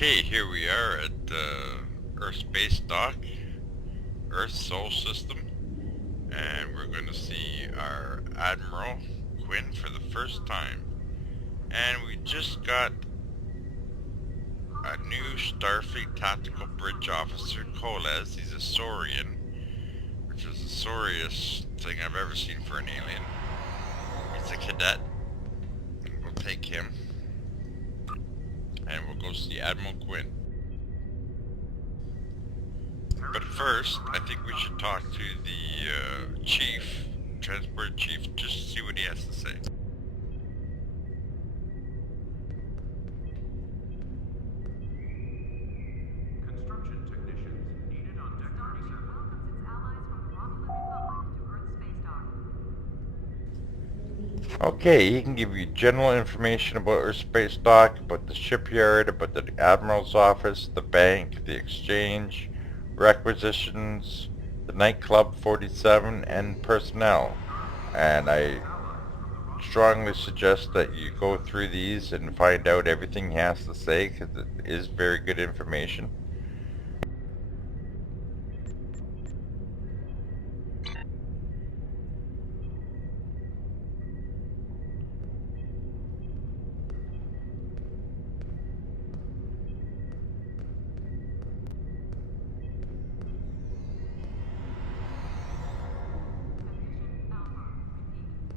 Okay, here we are at Earth Space Dock, Earth Sol System, and we're going to see our Admiral Quinn for the first time. And we just got a new Starfleet Tactical Bridge Officer, Koles. He's a Saurian, which is the sorriest thing I've ever seen for an alien. He's a cadet. We'll take him, and we'll go see Admiral Quinn. But first, I think we should talk to the chief, transport chief, just to see what he has to say. Construction technicians needed on deck to reset. Welcomes its allies from the Romulan Republic to Earth Space Dock. Okay, he can give you general information about Earth Space Dock, about the shipyard, about the Admiral's office, the bank, the exchange, requisitions, the nightclub 47, and personnel. And I strongly suggest that you go through these and find out everything he has to say, because it is very good information. Condition Alpha. Repeat.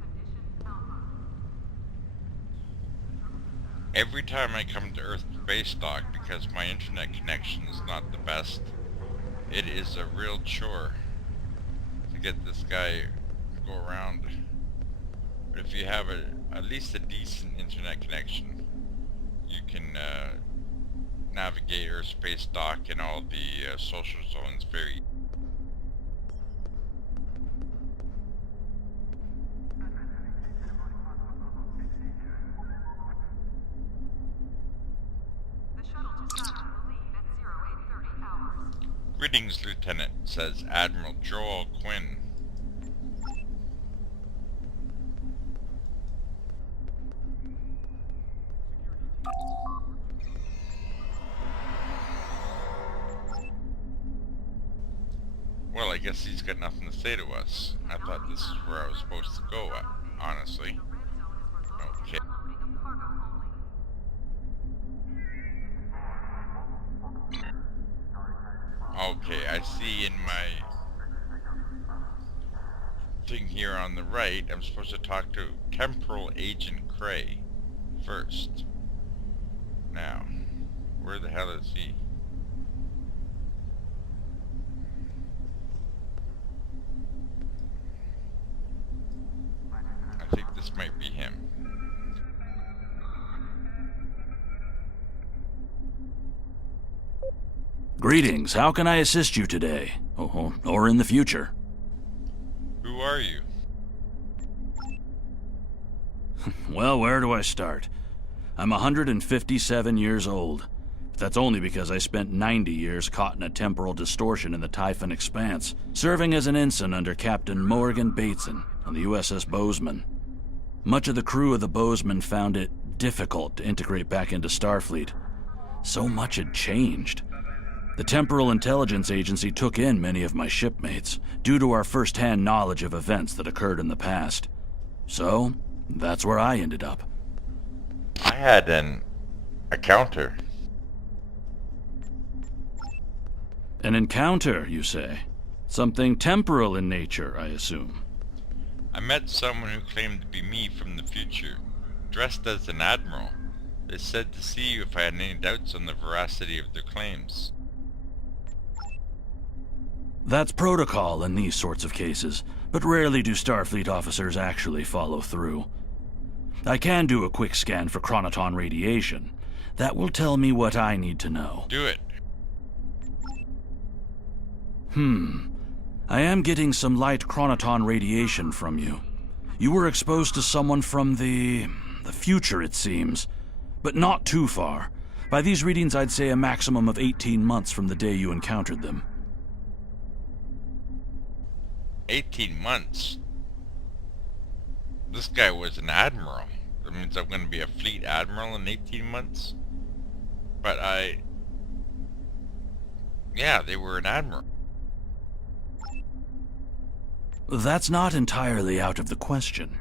Condition Alpha. Every time I come to Earth Space Dock, because my internet connection is not the best, it is a real chore to get this guy to go around. But if you have at least a decent internet connection, you can navigate Earth Space Dock and all the social zones very. The shuttle to Saturn will leave at 0830 hours. Greetings, Lieutenant, says Admiral Joel Quinn. Well, I guess he's got nothing to say to us. I thought this is where I was supposed to go, honestly. The red zone is for local Okay. unloading of cargo only. Okay, I see in my thing here on the right, I'm supposed to talk to Temporal Agent Cray first. Now, where the hell is he? I think this might be him. Greetings, how can I assist you today? Or in the future? Who are you? Well, where do I start? I'm 157 years old. But that's only because I spent 90 years caught in a temporal distortion in the Typhon Expanse, serving as an ensign under Captain Morgan Bateson on the USS Bozeman. Much of the crew of the Bozeman found it difficult to integrate back into Starfleet. So much had changed. The Temporal Intelligence Agency took in many of my shipmates, due to our first-hand knowledge of events that occurred in the past. So, that's where I ended up. I had an encounter. An encounter, you say? Something temporal in nature, I assume. I met someone who claimed to be me from the future, dressed as an admiral. They said to see you if I had any doubts on the veracity of their claims. That's protocol in these sorts of cases, but rarely do Starfleet officers actually follow through. I can do a quick scan for chronoton radiation. That will tell me what I need to know. Do it. I am getting some light chronoton radiation from you. You were exposed to someone from the future, it seems. But not too far. By these readings, I'd say a maximum of 18 months from the day you encountered them. 18 months? This guy was an admiral. That means I'm going to be a fleet admiral in 18 months? But I Yeah, they were an admiral. That's not entirely out of the question.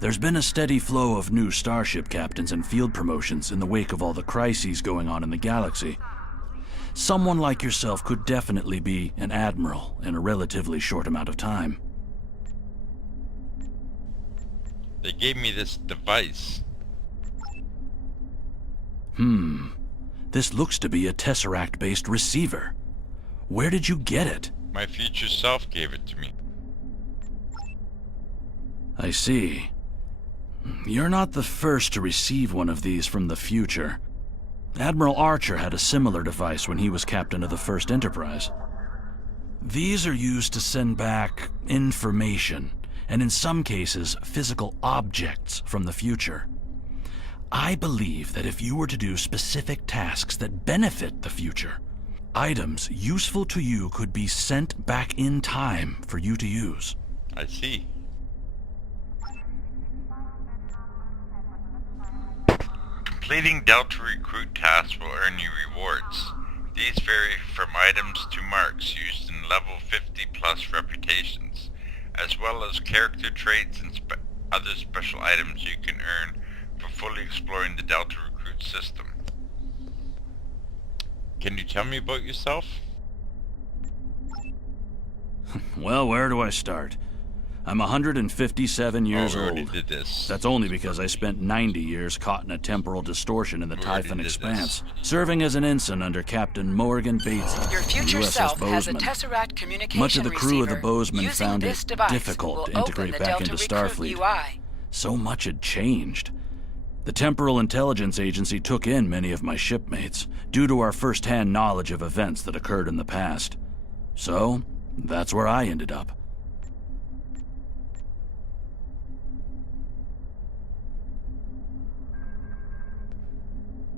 There's been a steady flow of new starship captains and field promotions in the wake of all the crises going on in the galaxy. Someone like yourself could definitely be an admiral in a relatively short amount of time. They gave me this device. This looks to be a Tesseract-based receiver. Where did you get it? My future self gave it to me. I see. You're not the first to receive one of these from the future. Admiral Archer had a similar device when he was captain of the First Enterprise. These are used to send back information, and in some cases, physical objects from the future. I believe that if you were to do specific tasks that benefit the future, items useful to you could be sent back in time for you to use. I see. Completing Delta Recruit tasks will earn you rewards. These vary from items to marks used in level 50 plus reputations, as well as character traits and other special items you can earn for fully exploring the Delta Recruit system. Can you tell me about yourself? Well, where do I start? I'm 157 years we already old. did this. That's only because I spent 90 years caught in a temporal distortion in the We already Typhon did Expanse, this. serving as an ensign under Captain Morgan Bates, Your future USS self has a Bozeman. Tesseract communication Much of the crew of the receiver. Bozeman Using found this it device difficult will to open integrate the back Delta into Recruit Starfleet. UI. So much had changed. The Temporal Intelligence Agency took in many of my shipmates, due to our first-hand knowledge of events that occurred in the past. So, that's where I ended up.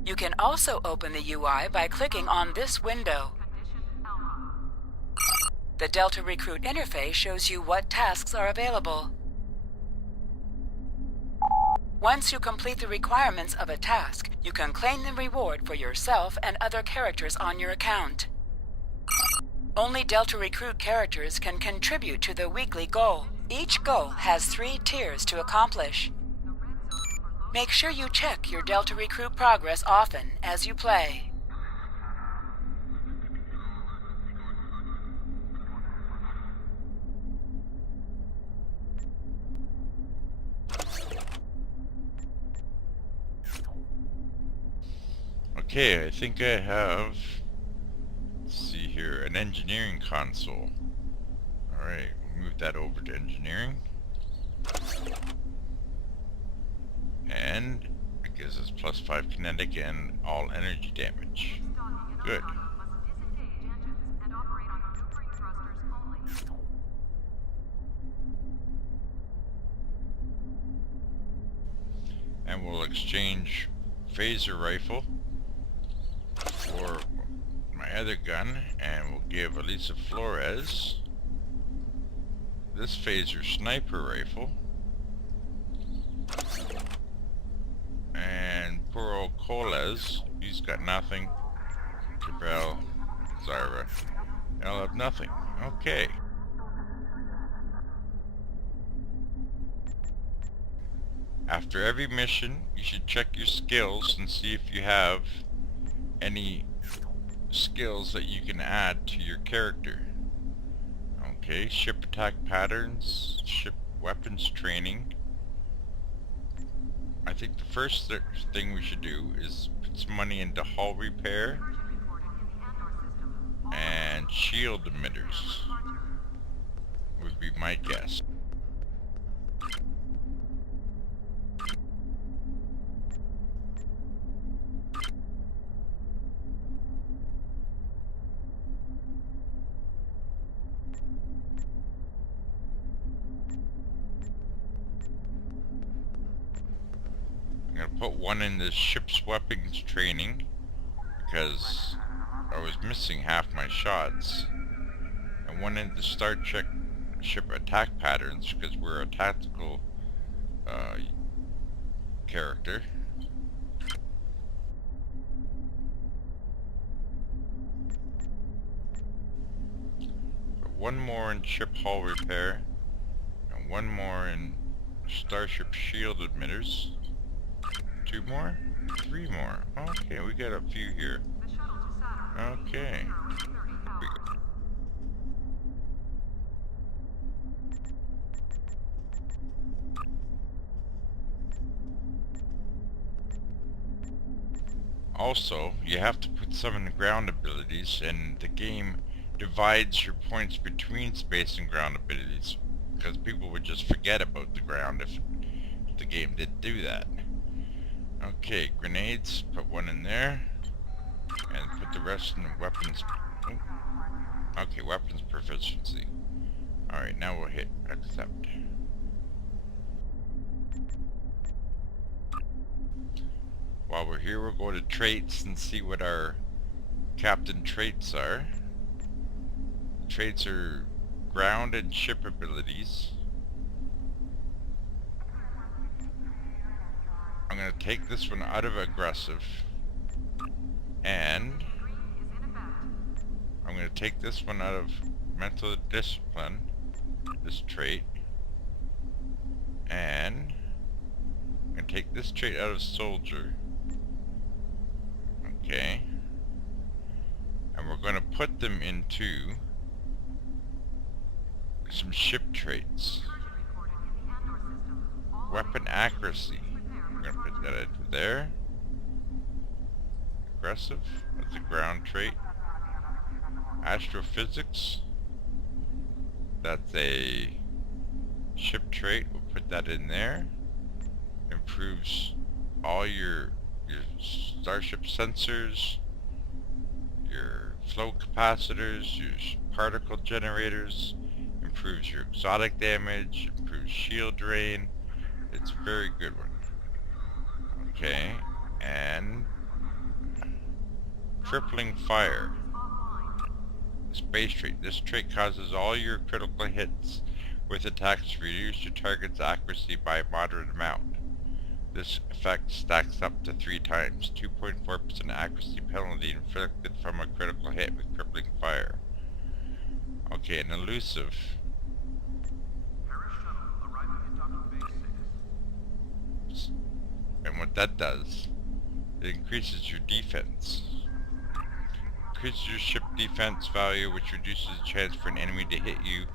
You can also open the UI by clicking on this window. The Delta Recruit interface shows you what tasks are available. Once you complete the requirements of a task, you can claim the reward for yourself and other characters on your account. Only Delta Recruit characters can contribute to the weekly goal. Each goal has 3 tiers to accomplish. Make sure you check your Delta Recruit progress often as you play. Okay, I think I have, let's see here, an engineering console. Alright, move that over to engineering. And it gives us +5 kinetic and all energy damage. Good. And we'll exchange phaser rifle for my other gun, and we'll give Elisa Flores this phaser sniper rifle, and poor old Coles, he's got nothing. Cabral, Zyra, I'll have nothing. Okay. After every mission, you should check your skills and see if you have any skills that you can add to your character. Okay, ship attack patterns, ship weapons training. I think the first thing we should do is put some money into hull repair and shield emitters would be my guess. I'm gonna put one in the ship's weapons training because I was missing half my shots, and one in the start check ship attack patterns because we're a tactical character. one more in ship hull repair, and one more in starship shield emitters. Two more? Three more. Okay, we got a few here. The shuttle to Saturn. Okay. 0830 hours. Also, you have to put some in the ground abilities, and the game divides your points between space and ground abilities, because people would just forget about the ground if the game did do that. Okay, grenades, put one in there, and put the rest in weapons. Oh. Okay, weapons proficiency. Alright, now we'll hit accept. While we're here, we'll go to traits and see what our captain traits are. Traits are ground and ship abilities. I'm going to take this one out of aggressive, and I'm going to take this one out of mental discipline, this trait, and I'm going to take this trait out of soldier. Okay. And we're going to put them into some ship traits. Weapon accuracy. We're going to put that into there. Aggressive. That's a ground trait. Astrophysics. That's a ship trait. We'll put that in there. Improves all your starship sensors, your flow capacitors, your particle generators, improves your exotic damage, improves shield drain. It's a very good one. Okay, and crippling fire. Space trait. This trait causes all your critical hits with attacks to reduce your target's accuracy by a moderate amount. This effect stacks up to 3 times. 2.4% accuracy penalty inflicted from a critical hit with crippling fire. Okay, an elusive. Paris shuttle arriving at docking bay 6. And what that does, it increases your defense. Increases your ship defense value, which reduces the chance for an enemy to hit you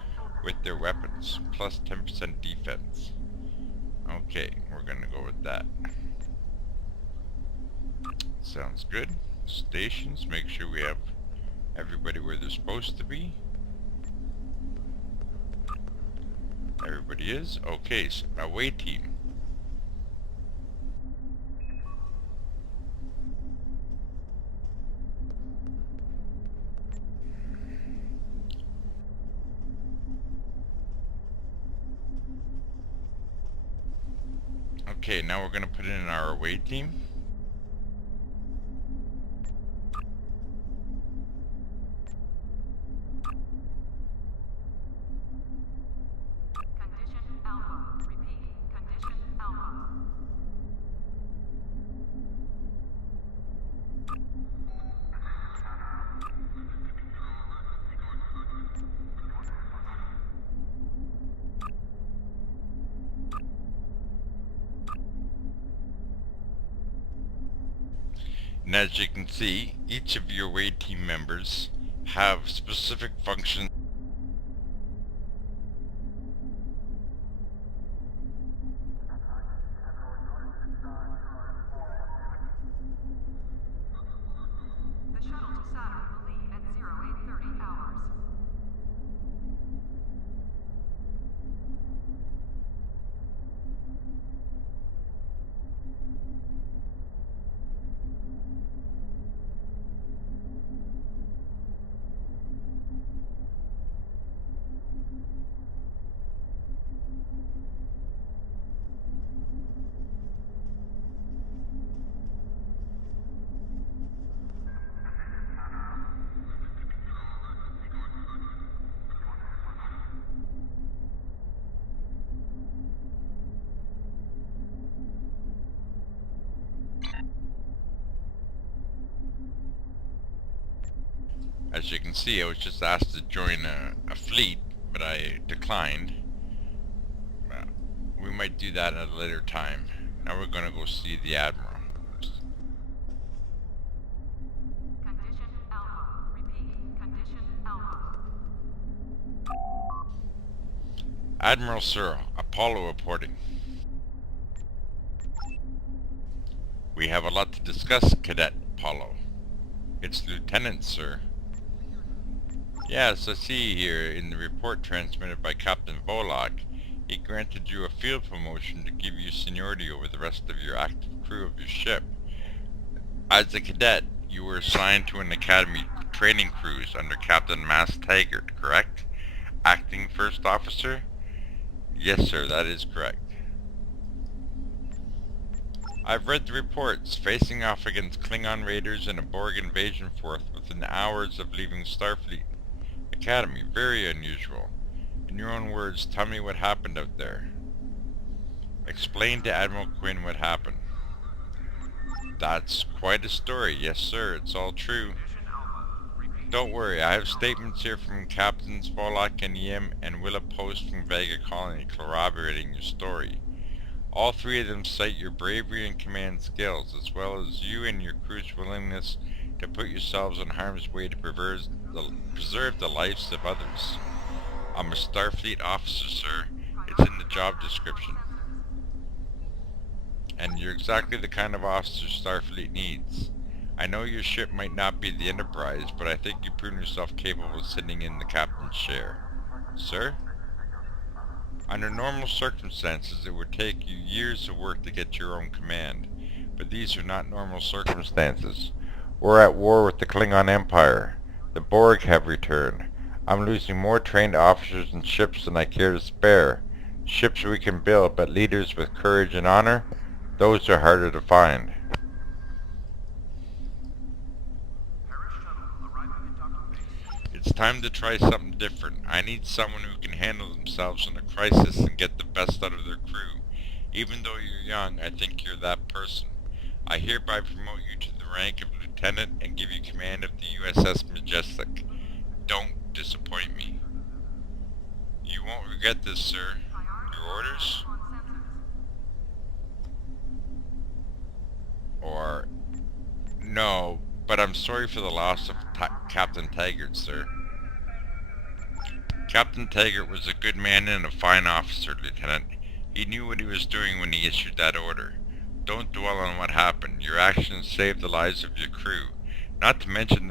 with their weapons. Plus 10% defense. Okay, we're gonna go with that. Sounds good. Stations, make sure we have everybody where they're supposed to be. Everybody is? Okay, so away team. Okay, now we're gonna put in our away team. Condition Alpha. Repeat. Condition Alpha. And as you can see, each of your away team members have specific functions. The shuttle to Saturn will leave at 0830 hours. As you can see, I was just asked to join a fleet, but I declined. Well, we might do that at a later time. Now we're gonna go see the Admiral. Condition Alpha. Repeat. Condition Alpha. Admiral Sir, Apollo reporting. We have a lot to discuss, Cadet Apollo. It's Lieutenant, sir. Yes, I see here in the report transmitted by Captain Volok, he granted you a field promotion to give you seniority over the rest of your active crew of your ship. As a cadet, you were assigned to an academy training cruise under Captain Mas Taggart, correct? Acting First Officer? Yes, sir, that is correct. I've read the reports, facing off against Klingon raiders and a Borg invasion force within hours of leaving Starfleet Academy. Very unusual. In your own words, tell me what happened out there. Explain to Admiral Quinn what happened. That's quite a story. Yes, sir, it's all true. Don't worry, I have statements here from Captains Volok and Yim and Willa Post from Vega Colony corroborating your story. All three of them cite your bravery and command skills, as well as you and your crew's willingness to put yourselves in harm's way to preserve the lives of others. I'm a Starfleet officer, sir. It's in the job description. And you're exactly the kind of officer Starfleet needs. I know your ship might not be the Enterprise, but I think you've proven yourself capable of sitting in the captain's chair. Sir? Under normal circumstances, it would take you years of work to get your own command, but these are not normal circumstances. We're at war with the Klingon Empire. The Borg have returned. I'm losing more trained officers and ships than I care to spare. Ships we can build, but leaders with courage and honor? Those are harder to find. It's time to try something different. I need someone who can handle themselves in a crisis and get the best out of their crew. Even though you're young, I think you're that person. I hereby promote you to the rank of Lieutenant and give you command of the USS Majestic. Don't disappoint me. You won't regret this, sir. Your orders? Or... No, but I'm sorry for the loss of Captain Taggart, sir. Captain Taggart was a good man and a fine officer, Lieutenant. He knew what he was doing when he issued that order. Don't dwell on what happened. Your actions saved the lives of your crew. Not to mention